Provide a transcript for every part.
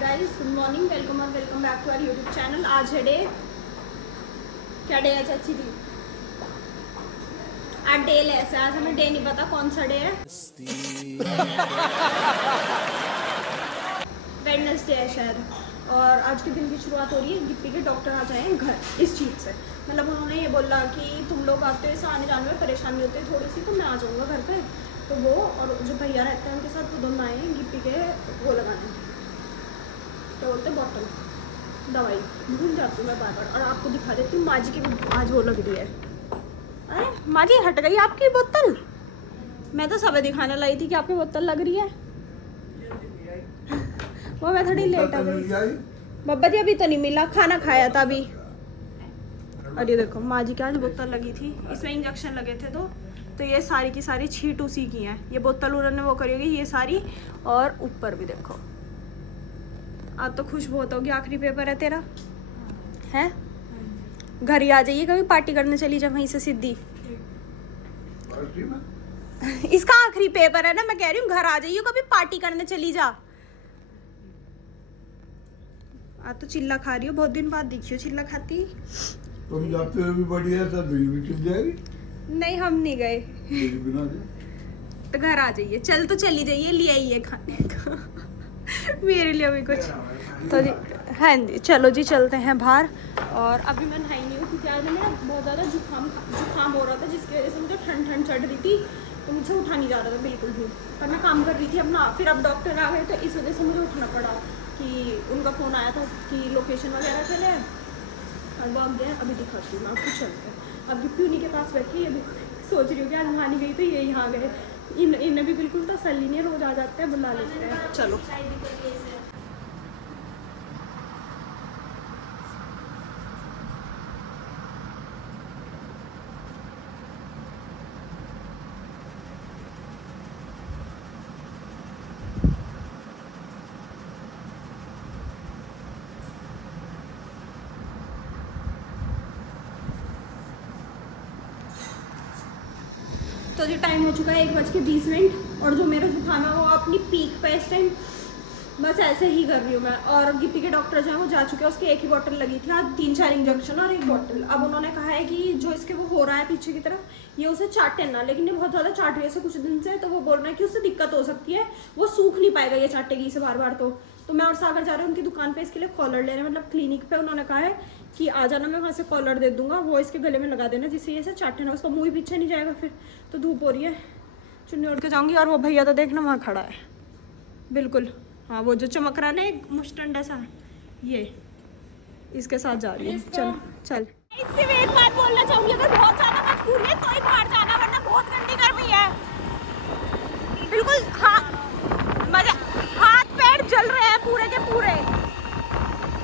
Guys, good morning, welcome और welcome back to our YouTube channel. आज है day, क्या डे है चाची जी? आज डे लेस है। आज हमें डे नहीं पता कौन सा डे है। वेडनेसडे है शायद। और आज के दिन की शुरुआत हो रही है। गिप्पी के डॉक्टर आ जाए घर इस चीज़ से, मतलब उन्होंने ये बोला कि तुम लोग आते हो इसे आने जाने में परेशानी होती है थोड़ी सी, तो मैं आ जाऊँगा घर पे। तो वो और जो भैया रहते हैं उनके साथ वो दोनों आए हैं गिप्पी के वो लगाने, क्या बोलते हैं, बॉटल दवाई। भूल जाती हूँ मैं बार बार। और आपको दिखा देती हूँ माँ जी की भी आज वो लग रही है। अरे माँ जी हट गई आपकी बोतल। मैं तो सब दिखाने लाई थी कि आपकी बोतल लग रही है। वो मैं थोड़ी लेट आ गई। बब्बा जी अभी तो नहीं मिला, खाना खाया था अभी। और ये देखो माँ जी की आज बोतल लगी थी, इसमें इंजेक्शन लगे थे तो ये सारी की सारी छीट उसी की हैं। ये बोतल उन्होंने वो करी होगी ये सारी। और ऊपर भी देखो। आज तो खुश बहुत होगी, आखिरी पेपर है तेरा है। घर ही आ जाइए कभी, पार्टी करने चली जा वहीं से सीधी। इसका आखिरी पेपर है ना, मैं कह रही हूँ घर आ जाइए कभी, पार्टी करने चली जा। आज तो चिल्ला खा रही हो, बहुत दिन बाद दिखी हो चिल्ला खाती। तुम जाते हुए भी बढ़िया था, भी चल जाएगी। नहीं हम नहीं गए बिना तो घर आ जाइए। चल तो चली जाइए, ले आइए खाने का मेरे लिए भी कुछ। तो जी हाँ जी, चलो जी चलते हैं बाहर। और अभी मैं नहाई नहीं हूँ क्योंकि आज मेरा बहुत ज़्यादा जुकाम हो रहा था, जिसकी वजह से मुझे ठंड चढ़ रही थी, तो मुझसे उठा नहीं जा रहा था बिल्कुल भी। पर मैं काम कर रही थी अपना। फिर अब डॉक्टर आ गए तो इस वजह से मुझे उठना पड़ा कि उनका फ़ोन आया था कि लोकेशन वगैरह के लिए, और वो अब गया। अभी दिखाती हूँ मैं आपको, चलते हैं। अब गिप्पी उन्हीं के पास बैठी है, सोच रही हूँ कि आज नहाने गई तो ये यहाँ गए। इन्हें भी बिल्कुल तसल्ली नहीं, रोज आ जाते हैं, बुला लेते हैं। चलो तो जो टाइम हो चुका है 1:20। और जो मेरा जुकाम है वो अपनी पीक पे इस टाइम। बस ऐसे ही कर रही हूँ मैं। और गिप्पी के डॉक्टर जो है वो जा चुके हैं, उसकी एक ही बोतल लगी थी आज, 3-4 इंजेक्शन और एक बोतल। अब उन्होंने कहा है कि जो इसके वो हो रहा है पीछे की तरफ, ये उसे चाटे ना, लेकिन ये बहुत ज़्यादा चाट रही है कुछ दिन से। तो वो बोल रहे हैं कि उससे दिक्कत हो सकती है, वो सूख नहीं पाएगा ये चाटेगी इसे बार बार। तो मैं और सागर जा रहे हैं उनकी दुकान पे इसके लिए कॉलर ले रहे हैं, मतलब क्लिनिक पे। उन्होंने कहा है कि आ जाना, मैं वहाँ से कॉलर दे दूंगा, वो इसके गले में लगा देना जिससे ये चाटे ना, उसका मुँह ही पीछे नहीं जाएगा। फिर तो धूप हो रही है, चुन्नी ओढ़ के जाऊँगी। और वो भैया तो देखना वहाँ खड़ा है बिल्कुल, हाँ वो जो चमक रहा है ना एक मुस्टंड ऐसा, ये इसके साथ जा रही है। चल चल। इससे मैं एक बात बोलना चाहूँगी, अगर बहुत ज़्यादा मजबूरी है तो ही बाहर जाना, वरना बहुत गंदी गर्मी है बिल्कुल। हाँ मजे, हाथ पैर जल रहे हैं पूरे के पूरे,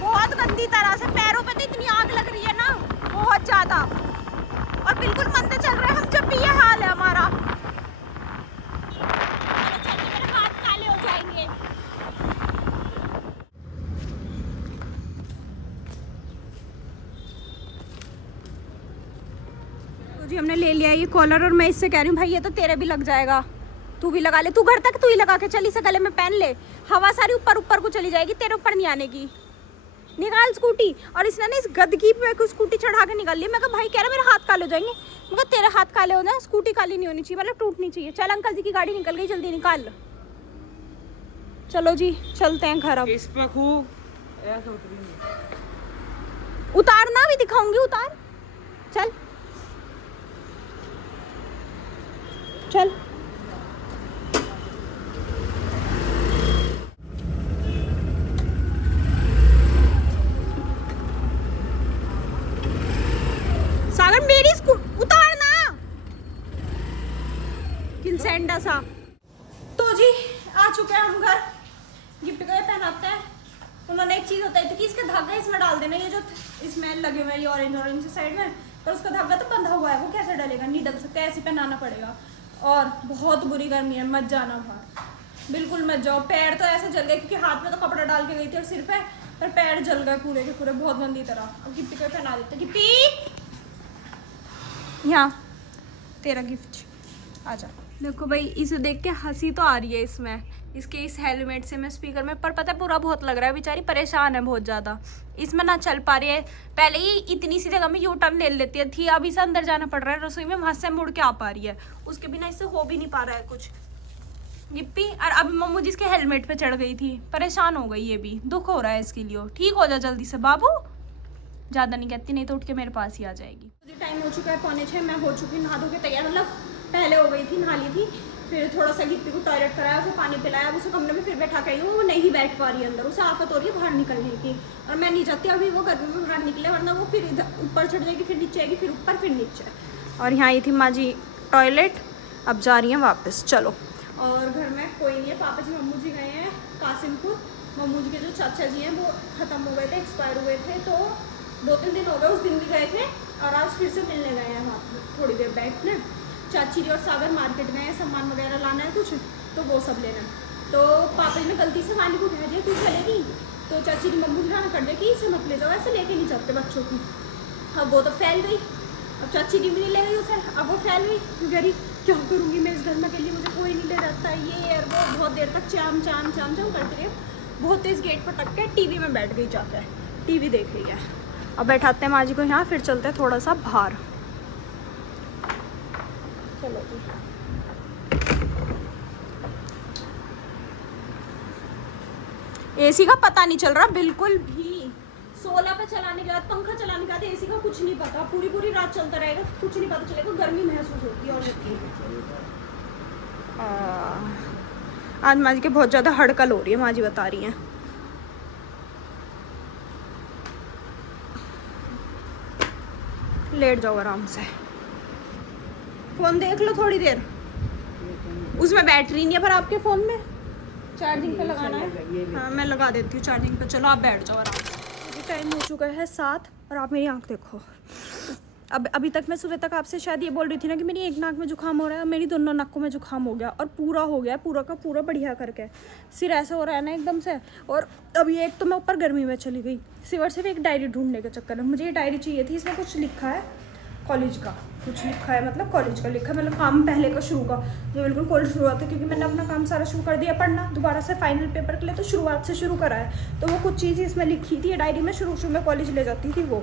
बहुत गंदी तरह से। पैरों पे तो इतनी आग लग रही है ना, बहुत ज़्यादा। और बिल्कुल मंदे चल रहे हैं हम, जब भी ये हाल है हमारा। मेरे हाथ काले हो जाएंगे। तो जी हमने ले लिया ये कॉलर, और मैं इससे कह रही हूँ भाई ये तो तेरे भी लग जाएगा, तू भी लगा ले। तू घर तक तू ही लगा के चल, इसे गले में पहन ले, हवा सारी ऊपर ऊपर को चली जाएगी, तेरे ऊपर नहीं आने की। निकाल स्कूटी। और इसने ना इस गदगी पे स्कूटी चढ़ा के निकाल ली। मैं कहा भाई कह रहा मेरे हाथ काले हो जाएंगे। मैं कहा तेरे हाथ काले हो जाए, स्कूटी काली नहीं होनी चाहिए, मतलब टूटनी चाहिए। चल अंकल जी की गाड़ी निकल गई, जल्दी निकाल। चलो जी चलते हैं घर। अब इस पे खूब उतारना भी दिखाऊंगी, उतार। चल चल। सागर मेरी उतारना किलसेंडा सा। तो जी आ चुके हैं हम घर। गिफ्ट का ये पहनाते हैं। उन्होंने एक चीज़ बताई थी कि इसका धागा इसमें डाल देना, ये जो इसमें लगे हुए हैं ये ऑरेंज से साइड में, पर उसका धागा तो बंधा हुआ है, वो कैसे डलेगा, नहीं डल सकता, ऐसे पहनाना पड़ेगा। और बहुत बुरी गर्मी है, मत जाना बाहर, बिल्कुल मत जाओ। पैर तो ऐसे जल गए क्योंकि हाथ में तो कपड़ा डाल के गई थी और सिर पे, पर पैर जल गए पूरे के पूरे बहुत गंदी तरह। अब गिफ्ट को पहना देते। गिफ्टी यहाँ तेरा गिफ्ट, आ जा देखो भाई, इसे देख के हंसी तो आ रही है इसमें, इसके इस हेलमेट से मैं स्पीकर में, पर पता है बुरा बहुत लग रहा है, बेचारी परेशान है बहुत ज़्यादा, इसमें ना चल पा रही है। पहले ही इतनी सी जगह में यू टर्न ले लेती थी, अब इसे अंदर जाना पड़ रहा है रसोई में, वहाँ से मुड़ के आ पा रही है, उसके बिना इससे हो भी नहीं पा रहा है कुछ। गिप्पी, और अभी मम्मू जिसके हेलमेट पे चढ़ गई थी, परेशान हो गई, ये भी दुख हो रहा है इसके लिए। ठीक हो जा जल्दी से बाबू, ज़्यादा नहीं कहती, नहीं तो उठ के मेरे पास ही आ जाएगी। टाइम हो चुका है 5:45, मैं हो चुकी नहा धो के तैयार, मतलब पहले हो गई थी, नहा ली थी, फिर थोड़ा सा गिप्पी को टॉयलेट कराया, उसे पानी पिलाया, उसे कमरे में फिर बैठा के वो नहीं बैठ पा रही है अंदर, उसे आफत हो रही है बाहर निकलने की, और मैं नहीं चाहती अभी वो गर्मी में बाहर निकले, वरना वो फिर इधर ऊपर चढ़ जाएगी, फिर नीचे आएगी, फिर ऊपर फिर नीचे। और यहाँ आई थी माँ जी टॉयलेट, अब जा रही हैं वापस। चलो, और घर में कोई नहीं है, पापा जी मम्मू जी गए हैं कासिमपुर, मम्मू जी के जो चाचा जी हैं वो ख़त्म हो गए थे, एक्सपायर हुए थे, तो 2-3 दिन हो गए, उस दिन भी गए थे, और आज फिर से मिलने गए हैं वहाँ थोड़ी देर बैठने। चाची जी और सागर मार्केट गए हैं, सामान वगैरह लाना है कुछ, तो वो सब लेना है। तो पापा जी ने गलती से वाली को कह दिया तू चलेगी, तो चाची जी मम्मू जी ना कर दिया कि इसे मत ले जाओ, ऐसे लेके नहीं जाते बच्चों की। अब वो तो फैल गई, अब चाची जी भी नहीं ले गई उसे, अब वो फैल गई, कह रही क्या करूँगी मैं इस घर में, के लिए मुझे कोई नहीं ले जाता, ये और वो, बहुत देर तक चाम चाम चाम चाम करती रही, बहुत तेज़ गेट पर टक के टीवी में बैठ गई, जाकर टीवी देख रही है। अब बैठाते हैं माँ जी को यहाँ, फिर चलते हैं थोड़ा सा बाहर। चलो जी, एसी का पता नहीं चल रहा बिल्कुल भी, 16 पे चलाने के बाद, पंखा चलाने के बाद एसी का कुछ नहीं पता, पूरी पूरी रात चलता रहेगा, कुछ नहीं पता चलेगा, गर्मी महसूस होती है। और आज माँ जी के बहुत ज़्यादा हड़कल हो रही है, माँ जी बता रही हैं। लेट जाओ आराम से, फ़ोन देख लो थोड़ी देर, उसमें बैटरी नहीं है पर आपके फ़ोन में चार्जिंग पे लगाना है। हाँ मैं लगा देती हूँ चार्जिंग पे, चलो आप बैठ जाओ आराम से। टाइम हो चुका है 7, और आप मेरी आँख देखो। अब अभी तक मैं सुबह तक आपसे शायद ये बोल रही थी ना कि मेरी एक नाक में जुकाम हो रहा है, मेरी दोनों नाकों में जुकाम हो गया, और पूरा हो गया, पूरा का पूरा बढ़िया करके, सिर ऐसा हो रहा है ना एकदम से। और अभी एक तो मैं ऊपर गर्मी में चली गई, सिर्फ एक डायरी ढूंढने के चक्कर में, मुझे ये डायरी चाहिए थी, इसमें कुछ लिखा है कॉलेज का, कुछ लिखा है, मतलब कॉलेज का लिखा है, मतलब काम पहले का शुरू का, जो बिल्कुल कोल्ड शुरुआत है, क्योंकि मैंने अपना काम सारा शुरू कर दिया पढ़ना, दोबारा से फाइनल पेपर के लिए तो शुरुआत से शुरू करा है, तो वो कुछ चीज़ें इसमें लिखी थी डायरी में, शुरू में कॉलेज ले जाती थी वो।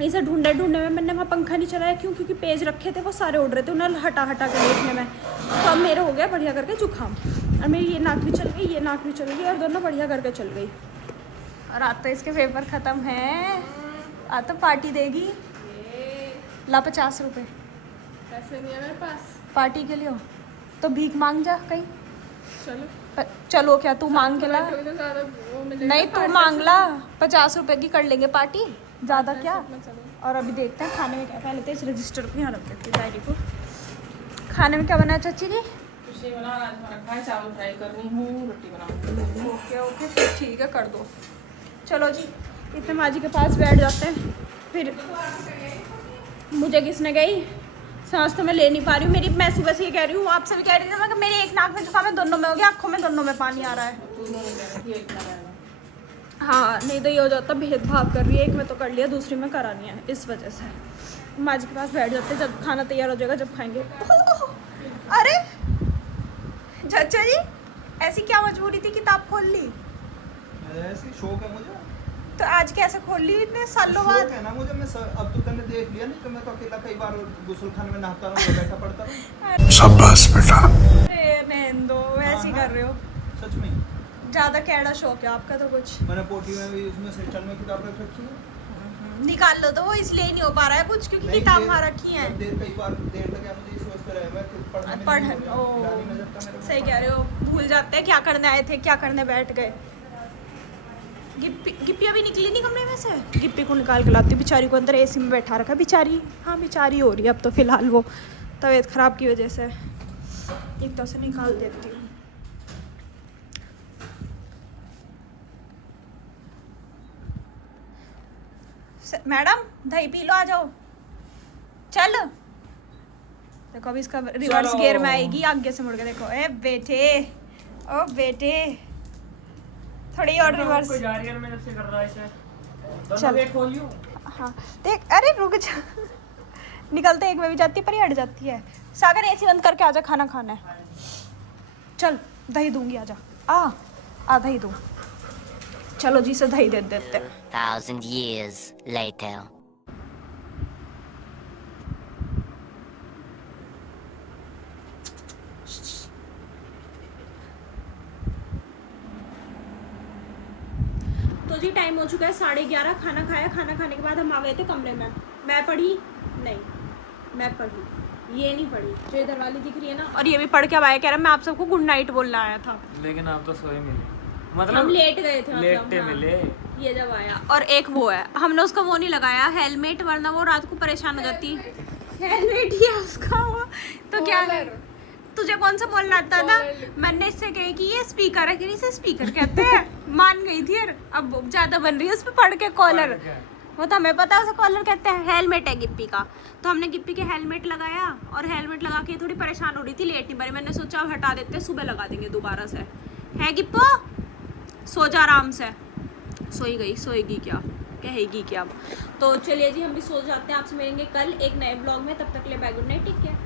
इसे ढूंढने में मैंने वहाँ पंखा नहीं चलाया, क्यों, क्योंकि पेज रखे थे वो सारे उड़ रहे थे, उन्हें हटा के देखने में, तो अब मेरे हो गया बढ़िया करके जुकाम, और मेरी ये नाक भी चल गई, ये नाक भी चल गई, और दोनों बढ़िया करके चल गई। और आज तो इसके पेपर ख़त्म है, आज तो पार्टी देगी, ला 50 रुपये, पैसे नहीं है मेरे पास पार्टी के लिए हो तो भीख मांग जा कहीं। चलो चलो क्या तू मांग के ला, नहीं तू मांग ला, 50 रुपये की कर लेंगे पार्टी, ज़्यादा क्या। और अभी देखते हैं खाने में क्या, पहले तो इस रजिस्टर को यहाँ रख देती हूँ, डायरी को। खाने में क्या बनाया चाची जी? कुछ नहीं बना, राजमा रखा है, चावल फ्राई कर रही हूँ, रोटी बनाऊंगी। ओके फिर ठीक है, कर दो। चलो जी, इतने माँ जी के पास बैठ जाते हैं, फिर मुझे किसने गई सांस तो मैं ले नहीं पा रही हूँ मेरी, मैं सुबह से ये कह रही हूँ, आपसे भी कह रही थी मैं कि मेरी एक नाक में जुकाम है, दोनों में हो गया, आँखों में दोनों में पानी आ रहा है। हाँ नहीं तो ये हो जाता, भेदभाव कर रही है, एक में तो कर लिया, दूसरी में करानी है, इस वजह से माँ जी के पास बैठ जाते, जब खाना तैयार हो जाएगा जब खाएंगे। अरे चाचा जी, ऐसी क्या मजबूरी थी किताब खोल ली? ऐसे शौक है मुझे, तो आज कैसे खोल ली इतने सालों बाद? है ना मुझे, मैं अब तो तूने देख लिया, नहीं तो मैं तो अकेला कई बार गुस्लखाने में नहाता रहूं, बैठा पड़ता रहूं। शाबाश बेटा। अरे नैंदो वैसे ही कर रहे हो, सच में ज्यादा कैड़ा शौक है आपका तो कुछ। मैंने पोटी में भी उसमें सेक्शन में किताब रख रखी है, निकाल लो तो वो इसलिए नहीं हो पा रहा है कुछ, क्योंकि किताब वहाँ रखी है। कई बार देर तक है, मुझे इस वजह से रहा मैं पढ़ सही कह रहे हो, भूल जाते हैं क्या करने आए थे, क्या करने बैठ गए। गिप्पी अभी निकली नहीं कमरे में से, गिप्पी को निकाल के लाती, बेचारी को अंदर एसी में बैठा रखा, बेचारी, हाँ बेचारी हो रही है अब तो फिलहाल, वो तबीयत खराब की वजह से, एक तो से निकाल देती हूँ। मैडम दही पी लो, आ जाओ, चल देखो अभी इसका रिवर्स गियर में आएगी, आगे से मुड़ के देखो, ए बेटे, ओ बेटे, थोड़ी और रिवर्स। चल वेट खोल लियो। हाँ देख, अरे रुक जा, निकलते 1 बजे जाती है पर ये हट जाती है। सागर एसी बंद करके आजा, खाना खाना है। चल दही दूंगी, आजा। आधा ही दूँ। चलो जी से दही दे देते। 1,000 years later. तो जी टाइम हो चुका है 11:30। खाना खाया, खाना खाने के बाद हम आ गए थे कमरे में। मैं पढ़ी नहीं, मैं पढ़ी, ये नहीं पढ़ी जो इधर वाली दिख रही है ना। और ये भी पढ़ के अब आया, कह रहा मैं आप सबको गुड नाइट बोलना आया था, लेकिन आप तो सोए मिले, मतलब हम लेट गए थे, लेटे हाँ, मिले। ये जब आया। और एक वो है, हमने उसका वो नहीं लगाया हेलमेट, वरना वो रात को परेशान हो जाती। हेलमेट ही है उसका वो। तो क्या तुझे कौन सा बोलना आता था? मैंने इससे कही कि ये स्पीकर है, कि इसे स्पीकर कहते हैं। मान गई थी यार, अब ज्यादा बन रही है उस पर पढ़ के कॉलर। वो तो हमें पता है उसे कॉलर कहते हैं। हेलमेट है गिप्पी का, तो हमने गिप्पी के हेलमेट लगाया, और हेलमेट लगा के थोड़ी परेशान हो रही थी, लेट नहीं पड़ी। मैंने सोचा अब हटा देते, सुबह लगा देंगे दोबारा से। है गिप्पो, सो जा आराम से। सोई गई, सोएगी क्या, कहेगी क्या अब। तो चलिए जी हम भी सो जाते हैं। आपसे मिलेंगे कल एक नए ब्लॉग में, तब तक के लिए bye, good night, take care.